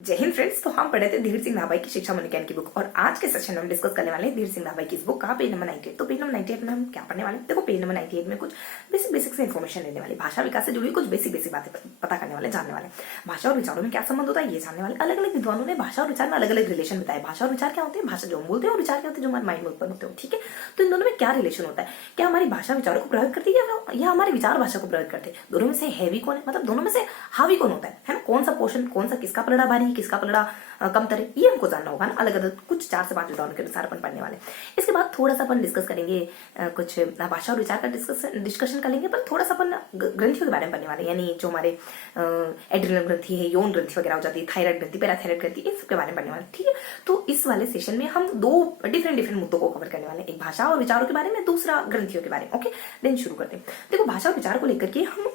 जय हिंद फ्रेंड्स। तो हम पढ़े थे धीर सिंह नाभाई की शिक्षा मनोविज्ञान की बुक और आज के सेशन में हम डिस्कस करने वाले हैं धीर सिंह नाभाई की इस बुक का पेज नंबर 98। तो पेज नंबर 98 में हम क्या पढ़ने वाले हैं? देखो पेज नंबर 98 में कुछ बेसिक से इन्फॉर्मेशन लेने वाले, भाषा विकास से जुड़ी कुछ बेसिक बातें पता करने वाले, जानने वाले। भाषा और विचारों में क्या संबंध होता है ये जानने वाले। अलग अलग विद्वानों ने भाषा और विचार में अलग अलग रिलेशन बताए। भाषा और विचार क्या होते हैं? भाषा जो हम बोलते हैं और विचार क्या होते हैं जो हमारे माइंड में उत्पन्न होते हैं। ठीक है, तो इन दोनों में क्या रिलेशन होता है? क्या हमारी भाषा विचारों को प्रभावित करती है या हमारे विचार भाषा को प्रभावित करते हैं? दोनों में से हैवी कौन है, मतलब दोनों में से हावी कौन होता है ना? कौन सा पोर्शन, कौन सा, किसका पलड़ा भारी, किसका पलड़ा कम तरह, ये हमको जानना होगा ना। अलग अलग कुछ 4 से 5 उदाहरण के अनुसार अपन पढ़ने वाले। इसके बाद थोड़ा सा अपन डिस्कस करेंगे कुछ भाषा और विचार का डिस्कशन करेंगे, पर थोड़ा सा अपन ग्रंथियों के बारे में पढ़ने वाले, यानी जो हमारे एड्रिनल ग्रंथि है, यौन ग्रंथि वगैरह हो जाती है, थायराइड ग्रंथि, पैराथायराइड ग्रंथि, इस सबके बारे में पढ़ने वाले। ठीक है, तो इस वाले सेशन में हम 2 डिफरेंट मुद्दों को कवर करने वाले, एक भाषा और विचारों के बारे में, दूसरा ग्रंथियों के बारे में। ओके, देन शुरू करते हैं। देखो, भाषा और विचार को लेकर के हम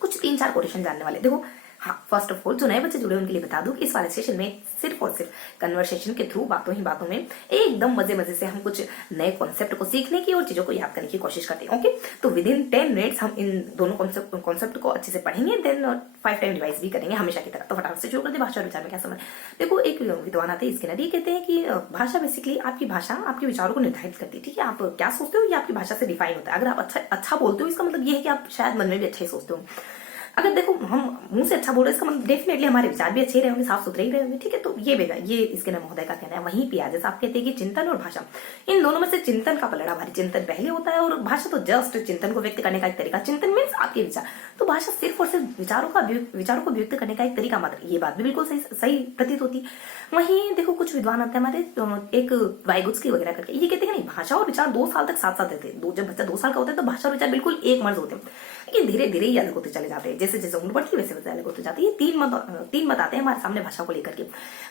कुछ 3-4 कोटेशन जानने वाले। देखो, हाँ, फर्स्ट ऑफ ऑल जो नए बच्चे जुड़े उनके लिए बता दूं कि इस वाले सेशन में सिर्फ और सिर्फ कन्वर्सेशन के थ्रू, बातों ही बातों में एकदम मजे से हम कुछ नए कॉन्सेप्ट को सीखने की और चीजों को याद करने की कोशिश करते हैं। ओके, तो विद इन 10 मिनट्स हम इन दोनों कॉन्सेप्ट को अच्छे से पढ़ेंगे, देन 5 टाइम रिवाइज भी करेंगे हमेशा की तरह। तो फटाफट से शुरू करते हैं। भाषा और विचार में क्या समझ। देखो, एक विद्वान आते हैं स्किनर, ये कहते हैं कि भाषा बेसिकली आपकी भाषा आपके विचारों को निर्धारित करती है। ठीक है, आप क्या सोचते हो ये आपकी भाषा से डिफाइन होता है। अगर आप अच्छा बोलते हो, इसका मतलब ये है कि आप शायद मन में भी अच्छा ही सोचते हो। अगर देखो हम मुंह से अच्छा बोल रहे हैं, इसका मतलब डेफिनेटली हमारे विचार भी अच्छे रहे होंगे, साफ सुथरे ही रहे होंगे। ठीक है, तो ये इसके नाम महोदय का कहना है। वहीं पियाजे आप कहते हैं कि चिंतन और भाषा, इन दोनों में से चिंतन का पलड़ा भारी। चिंतन पहले होता है और भाषा तो जस्ट चिंतन को व्यक्त करने का एक तरीका। चिंतन मीन्स आपके विचार, तो भाषा सिर्फ और सिर्फ विचारों को व्यक्त करने का एक तरीका मात्र। ये बात भी बिल्कुल सही प्रतीत होती। वहीं देखो, कुछ विद्वान आते हैं हमारे, एक वाइगुत्स्की वगैरह करके, ये कहते हैं नहीं, भाषा और विचार 2 साल तक साथ साथ रहते हैं। जब बच्चा 2 साल का होता है तो भाषा और विचार बिल्कुल एक मर्ज होते हैं, लेकिन धीरे धीरे ही अलग होते चले जाते हैं। जैसे जैसे उम्र बढ़ती है वैसे वैसे अलग होते जाते हैं। ये 3 मत आते हैं हमारे सामने भाषा को लेकर के।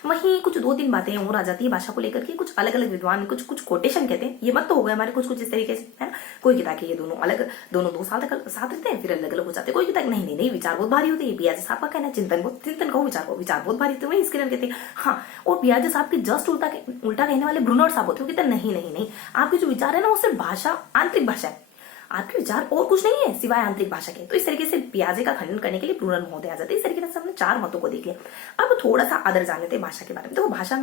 वहीं कुछ 2-3 बातें और आ जाती है भाषा को लेकर के। कुछ अलग अलग विद्वान कुछ कोटेशन कहते हैं। ये मत तो हो गए हमारे कुछ इस तरीके से, है ना। कोई कहता है कि ये दोनों 2 साल तक साथ रहते हैं, फिर अलग अलग हो जाते हैं। कोई कहता है नहीं, विचार बहुत भारी होते हैं। पियाजे साहब का कहना है चिंतन कहो, विचार बहुत भारी होते हैं। वही स्किनर कहते हैं हाँ, और पियाजे साहब के जस्ट उल्टा कहने वाले ब्रूनर साहब होते हैं। कहते हैं नहीं, आपके जो विचार है ना वो सिर्फ भाषा, आंतरिक भाषा है। आपके विचार और कुछ नहीं है सिवाय आंतरिक भाषा के। तो इस तरीके से पियाजे का खंडन करने के लिए ब्रूनर महोदय आ जाते हैं। इस तरीके से हमने 4 मतों को देख लिया। अब थोड़ा सा अदर जान लेते हैं भाषा के बारे में। तो भाषा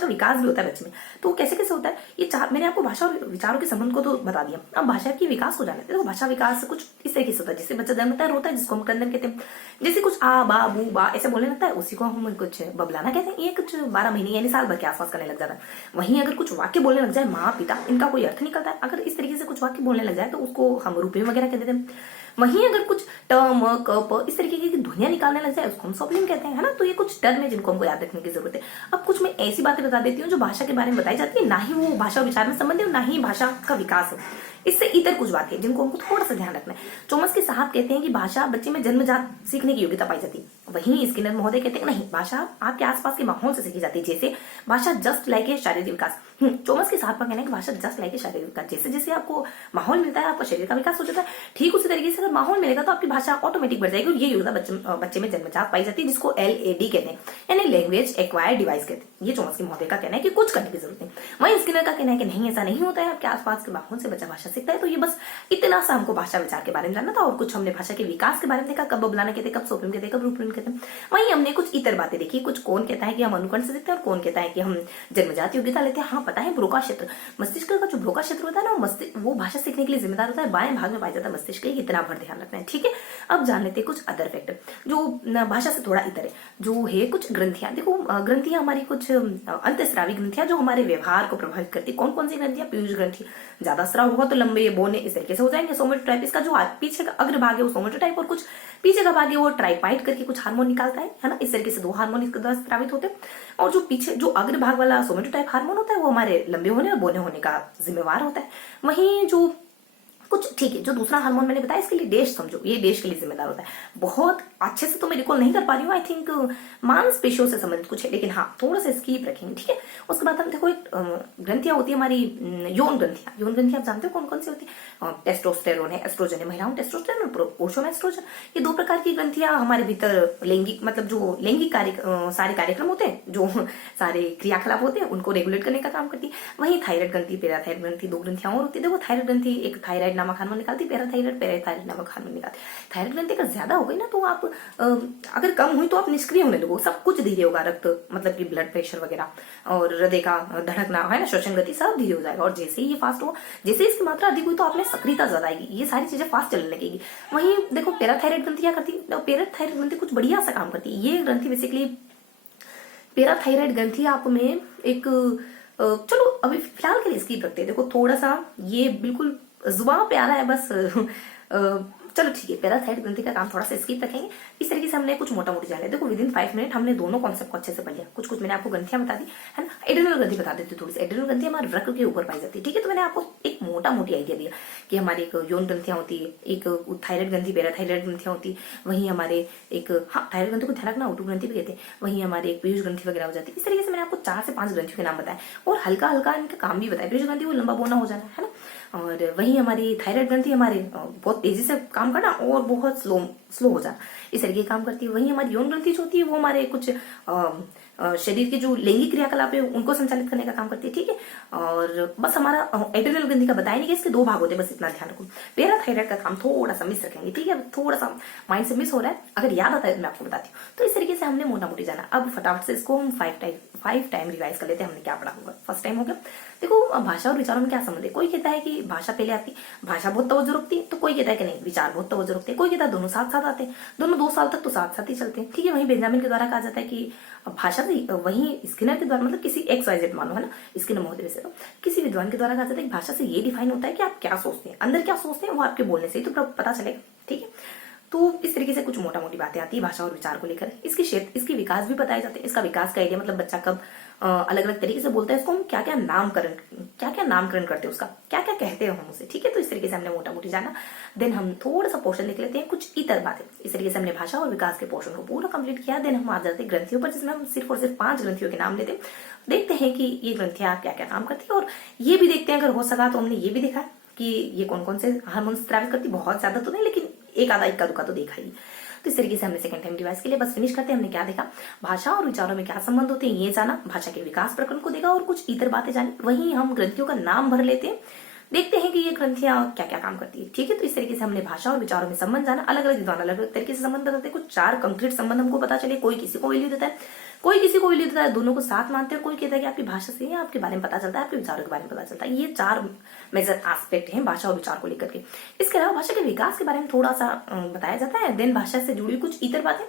का विकास भी होता है बच्चे में। तो कैसे होता है ये 4, मैंने आपको भाषा और विचारों के संबंध को तो बता दिया। अब भाषा की विकास हो जाने। तो भाषा विकास कुछ इस तरीके से होता है, जिससे बच्चा जन्मता है, रोता है, जिसको हम क्रंदन कहते हैं। जैसे कुछ आ बा बू बा ऐसे बोलने लगता है, उसी को हम कुछ बबलाना कहते हैं। ये कुछ 12 महीने यानी साल भर के आसपास करने लग जाता है। वहीं अगर कुछ वाक्य बोलने लग जाए, माँ पिता, इनका कोई अर्थ निकलता है। अगर इस तरीके से कुछ वाक्य बोलने लग जाए तो उसको हम रूपे वगैरह कहते थे। वहीं अगर कुछ ट म क प इस तरीके की ध्वनियां निकालने लग जाए उसको हम स्वरलिंग कहते हैं, है ना। तो ये कुछ टर्म है जिनको हमको याद रखने की जरूरत है। अब कुछ मैं ऐसी बातें बता देती हूँ जो भाषा के बारे में बताई जाती है, ना ही वो भाषा और विचार में संबंध है, ना ही भाषा का विकास है। इससे इतर कुछ बातें जिनको हमको थोड़ा सा ध्यान रखना है। चोमस्की साहब कहते हैं कि भाषा बच्चे में जन्मजात सीखने की योग्यता पाई जाती है। वहीं स्किनर महोदय कहते हैं नहीं, भाषा आपके आसपास के माहौल से सीखी जाती है। जैसे भाषा जस्ट लाइक ए शारीरिक विकास। चोमस्की साहब का कहना है कि भाषा जस्ट लाइक ए शारीरिक विकास। जैसे जैसे आपको माहौल मिलता है आपका शरीर का विकास हो जाता है। ठीक उसी तरीके से अगर माहौल मिलेगा तो आपकी भाषा ऑटोमेटिक बढ़ जाएगी। और ये योग्यता बच्चे में जन्मजात पाई जाती है, जिसको LAD कहते हैं, यानी लैंग्वेज एक्वायर्ड डिवाइस कहते हैं। ये चोमस्की महोदय का कहना है कि कुछ करने की जरूरत नहीं। वहीं स्किनर का कहना है कि नहीं, ऐसा नहीं होता है। आपके आसपास के माहौल से बच्चा भाषा सीखता है। तो ये बस इतना सा हमको भाषा विचार के बारे में जानना था। और कुछ हमने भाषा के विकास के बारे में देखा, कब बबलाना कहते हैं, कब स्वप्न कहते हैं, कब रूपन कहते हैं। वहीं हमने कुछ इतर बातें देखी। कुछ कौन कहता है कि हम अनुकरण से सीखते हैं और कौन कहता है कि हम जन्मजात योग्यता लेते हैं। हाँ, पता है, ब्रोका क्षेत्र, मस्तिष्क का जो ब्रोका क्षेत्र होता है ना, वो भाषा सीखने के लिए जिम्मेदार होता है। बाएं भाग में पाया जाता है मस्तिष्क। इतना भर ध्यान रखना है। ठीक है, अब जान लेते हैं कुछ अदर फैक्टर जो भाषा से थोड़ा इतर है, जो है कुछ ग्रंथियां। देखो, ग्रंथियां हमारी कुछ अंतःस्रावी ग्रंथियां जो हमारे व्यवहार को प्रभावित करती है। कौन सी ग्रंथियां? पीयूष ग्रंथि, ज्यादा स्राव होगा तो लंबे बोने इस तरीके से हो जाएंगे। सोमेटोटाइप, इसका जो पीछे का अग्रभाग है वो सोमेटोटाइप, और कुछ पीछे का भाग है वो ट्राइपाइट करके कुछ हार्मोन निकालता है ना। इस तरीके से 2 हार्मोन इसके द्वारा स्रावित होते हैं। और जो पीछे जो अग्रभाग वाला सोमेटोटाइप हार्मोन होता है वो हमारे लंबे होने और बोने होने का जिम्मेवार होता है। वहीं जो कुछ ठीक है, जो दूसरा हार्मोन मैंने बताया इसके लिए डेश समझो, ये डेश के लिए जिम्मेदार होता है। बहुत अच्छे से तो मैं रिकॉल नहीं कर पा रही हूँ, आई थिंक मांसपेशियों से संबंधित कुछ है, लेकिन हाँ थोड़ा सा स्कीप रखेंगे। ठीक है, उसके बाद हम देखो एक ग्रंथियां होती है हमारी यौन ग्रंथियां आप जानते हो कौन कौन सी होती है? टेस्टोस्टेरोन है, एस्ट्रोजन है। महिलाओं टेस्टोस्टेरोन, पुरुषों में एस्ट्रोजन। ये 2 प्रकार की ग्रंथियां हमारे भीतर लैंगिक, मतलब जो लैंगिक सारे कार्यक्रम होते हैं, जो सारे क्रियाकलाप होते हैं उनको रेगुलेट करने का काम करती है। वहीं थायराइड ग्रंथि, पैराथायराइड ग्रंथि, 2 ग्रंथियां और होती है। देखो, थायराइड ग्रंथि एक थायराइड नामक हार्मोन निकालती है, पैराथायराइड नामक हार्मोन निकालती है। थायराइड ग्रंथि अगर ज्यादा हो गई ना तो आप अगर कम हुई तो आप निष्क्रिय होने लगो, सब कुछ धीरे होगा, रक्त मतलब कि ब्लड प्रेशर वगैरह और हृदय का धड़कना है ना, श्वसन गति सब धीरे हो जाएगा। और जैसे ही ये फास्ट हो, जैसे इसकी मात्रा अधिक हुई तो आप में सक्रियता ज्यादा आएगी, ये सारी चीजें फास्ट चलने लगेगी। वहीं देखो पैराथायराइड ग्रंथि क्या करती है, पैराथायराइड ग्रंथि कुछ बढ़िया सा काम करती है। ये ग्रंथि बेसिकली पैराथायराइड ग्रंथि आप में एक चलो अभी फिलहाल के लिए स्किप रखते हैं। देखो थोड़ा सा ये बिल्कुल जुबान पे आ रहा है बस चलो ठीक है, पैराथायराइड ग्रंथि का काम थोड़ा सा स्किप रखेंगे। इस तरीके से हमने कुछ मोटा मोटी जाने, देखो विदिन 5 मिनट हमने दोनों कॉन्सेप्ट को अच्छे से पढ़ लिया। कुछ मैंने आपको ग्रंथियां बता दी है ना। एड्रिनल ग्रंथि बता देती थोड़ी सी। एड्रिनल ग्रंथि हमारे वृक्क के ऊपर पाई जाती है, ठीक है। तो मैंने आपको एक मोटा मोटी आइडिया दिया कि हमारी एक यौन ग्रंथियां होती है, एक थायराइड ग्रंथि, पैराथायराइड ग्रंथियां होती, वहीं हमारे एक थायराइड ग्रंथि को ध्यान रखना ओटू ग्रंथि भी कहते हैं, वहीं हमारे एक पीयूष ग्रंथि वगैरह हो जाती है। इस तरीके से मैंने आपको 4 से 5 ग्रंथियों के नाम बताए और हल्का हल्का इनका काम भी बताया। पीयूष ग्रंथि वो लंबा बोना हो जाना है ना, और वहीं हमारी थायराइड ग्रंथि हमारे बहुत तेजी से काम करना और बहुत स्लो हो जाना, इस तरीके काम करती है। वहीं हमारी यौन ग्रंथि जो होती है वो हमारे कुछ शरीर के जो लैंगिक क्रियाकलाप है उनको संचालित करने का काम करती है, ठीक है। और बस हमारा एड्रिनल ग्रंथि का बताया नहीं कि इसके 2 भाग होते हैं, बस इतना ध्यान रखो। पैराथायराइड का काम थोड़ा सा मिस रखेंगे, ठीक है। थोड़ा सा माइंड से मिस हो रहा है, अगर याद आता है तो मैं आपको बताती हूँ। तो इस तरीके से हमने मोटा मोटी जाना। अब फटाफट से इसको हम 5 टाइम रिवाइज कर लेते हैं। हमने क्या पढ़ा होगा। फर्स्ट टाइम हो गया। देखो भाषा और विचारों में क्या संबंध है। कोई कहता है कि भाषा पहले आती, भाषा बहुत तवज्जो रखती है, तो कोई कहता है कि नहीं विचार बहुत तवज्जो रखते हैं। कोई कहता है दोनों साथ साथ आते हैं, दोनों 2 साल तक तो साथ साथ ही चलते हैं, ठीक है। वहीं बेंजामिन के द्वारा कहा जाता है कि भाषा से, वहीं स्किनर के द्वारा, मतलब किसी XYZ मानो है ना, स्किनर महोदय से, तो किसी विद्वान के द्वारा कहा जाता है कि भाषा से ये डिफाइन होता है कि आप क्या सोचते हैं, अंदर क्या सोचते हैं, वो आपके बोलने से ही तो पता चलेगा, ठीक है। तो इस तरीके से कुछ मोटा मोटी बातें आती है भाषा और विचार को लेकर। इसकी विकास भी बताए जाते हैं। इसका विकास का आइडिया मतलब बच्चा कब अलग अलग तरीके से बोलता है, इसको हम क्या क्या नामकरण करते हैं, उसका क्या क्या कहते हैं हम उसे, ठीक है। तो इस तरीके से हमने मोटा मोटी जाना। देन हम थोड़ा सा पोर्शन लिख लेते हैं, कुछ इतर बातें। इस तरीके से हमने भाषा और विकास के पोर्शन को पूरा कंप्लीट किया। देन हम आ जाते हैं ग्रंथियों पर, जिसमें हम सिर्फ और सिर्फ 5 ग्रंथियों के नाम लेते हैं। देखते हैं कि ये ग्रंथियां क्या क्या काम करती है, और ये भी देखते हैं अगर हो सका तो हमने ये भी देखा कि ये कौन कौन से हार्मोन स्रावित करती, बहुत ज्यादा तो नहीं लेकिन एक आधा इक्का दुक्का तो देखा ही। तो इस तरीके से हमने सेकंड टाइम रिवाइज के लिए बस फिनिश करते हैं। हमने क्या देखा, भाषा और विचारों में क्या संबंध होते हैं ये जाना, भाषा के विकास प्रकरण को देखा और कुछ इतर बातें जानी। वहीं हम ग्रंथियों का नाम भर लेते हैं, देखते हैं कि ये ग्रंथियां क्या क्या काम करती है, ठीक है। तो इस तरीके से हमने भाषा और विचारों में संबंध जाना। अलग अलग विद्वान अलग अलग तरीके से संबंध बताते हैं। कुछ 4 कंक्रीट संबंध हमको पता चले, कोई किसी को वैल्यू देता है, कोई किसी को वैल्यू देता है, दोनों को साथ मानते हैं। कोई कहता है कि आपकी भाषा से आपके बारे में पता चलता है, आपके विचारों के बारे में पता चलता है। ये 4 मेजर एस्पेक्ट हैं भाषा और विचार को लेकर के। इसके अलावा भाषा के विकास के बारे में थोड़ा सा बताया जाता है। देन भाषा से जुड़ी कुछ इतर बातें।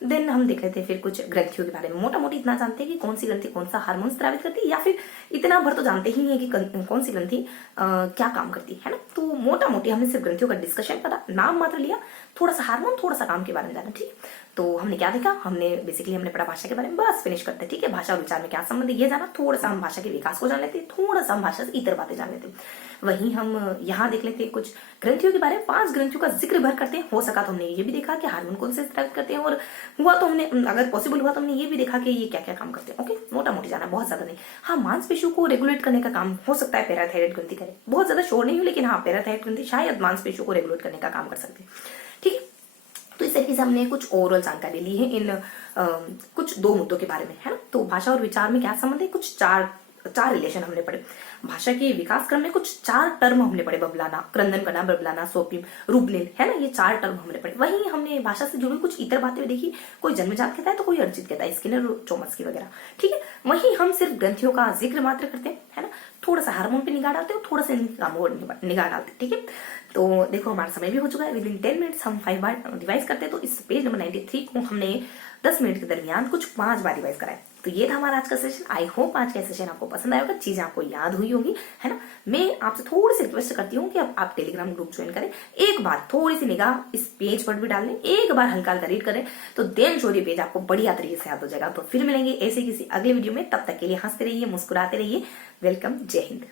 देन हम देख लेते हैं फिर कुछ ग्रंथियों के बारे में। मोटा मोटी इतना जानते हैं कि कौन सी ग्रंथि कौन सा हार्मोन स्रावित करती है, या फिर इतना भर तो जानते ही है कि कौन सी ग्रंथि क्या काम करती है ना। तो मोटा मोटी हमने सिर्फ ग्रंथियों का डिस्कशन करा, नाम मात्र लिया, थोड़ा सा हार्मोन थोड़ा सा काम के बारे में जाना, ठीक। तो हमने क्या देखा, हमने बेसिकली हमने पढ़ा भाषा के बारे में, बस फिनिश करते हैं, ठीक है। भाषा और विचार में क्या संबंध है ये जाना, थोड़ा सा हम भाषा के विकास को जान लेते हैं, थोड़ा सा हम भाषा से इतर बातें जान लेते हैं। वहीं हम यहाँ देख लेते हैं कुछ ग्रंथियों के बारे में। 5 ग्रंथियों का जिक्र भर करते हैं। हो सका तो हमने ये भी देखा कि हार्मोन कौन से स्रावित करते हैं, और हुआ तो हमने, अगर पॉसिबल हुआ तो हमने ये भी देखा कि ये क्या क्या काम करते हैं। ओके, मोटा मोटी जाना, बहुत ज्यादा नहीं। हाँ, मांसपेशियों को रेगुलेट करने का काम हो सकता है पैराथायराइड ग्रंथि करे, बहुत ज्यादा श्योर नहीं हूँ, लेकिन हाँ पैराथायराइड ग्रंथि शायद मांसपेशियों को रेगुलेट करने का काम कर सकते हैं, ठीक है। तो इस तरीके से हमने कुछ ओवरऑल जानकारी ली है इन कुछ 2 मुद्दों के बारे में, है ना। तो भाषा और विचार में क्या संबंध है, कुछ 4 रिलेशन हमने पढ़े। भाषा के विकास क्रम में कुछ 4 टर्म हमने पढ़े, बबलाना, क्रंदन करना, बबलाना, सोपिम, रूबलिन, है ना। ये 4 टर्म हमने पढ़े। वहीं हमने भाषा से जुड़ी कुछ इतर बातें देखी। कोई जन्मजात कहता है तो कोई अर्जित कहता है, स्किनर, चोम्स्की वगैरह, ठीक है। वहीं हम सिर्फ ग्रंथियों का जिक्र मात्र करते हैं, है ना। थोड़ा सा हार्मोन पे निगाह डालते हैं, थोड़ा सा कामों पर निगाह डालते हैं, ठीक है। तो देखो हमारा समय भी हो चुका है। विदिन 10 मिनट्स हम 5 बार रिवाइज करते हैं। तो इस पेज नंबर 93 को हमने 10 मिनट के दरमियान कुछ 5 बार रिवाइज कराए। तो ये था हमारा आज का सेशन। आई होप आज का सेशन आपको पसंद आएगा, चीजें आपको याद हुई होगी, है ना। मैं आपसे थोड़ी सी रिक्वेस्ट करती हूँ कि आप टेलीग्राम ग्रुप ज्वाइन करें, एक बार थोड़ी सी निगाह इस पेज पर भी डाल लें, एक बार हल्का हल्का रीड करें, तो देन शो ये पेज आपको बढ़िया तरीके से याद हो जाएगा। तो फिर मिलेंगे ऐसे किसी अगले वीडियो में, तब तक के लिए हंसते रहिए, मुस्कुराते रहिए। वेलकम, जय हिंद।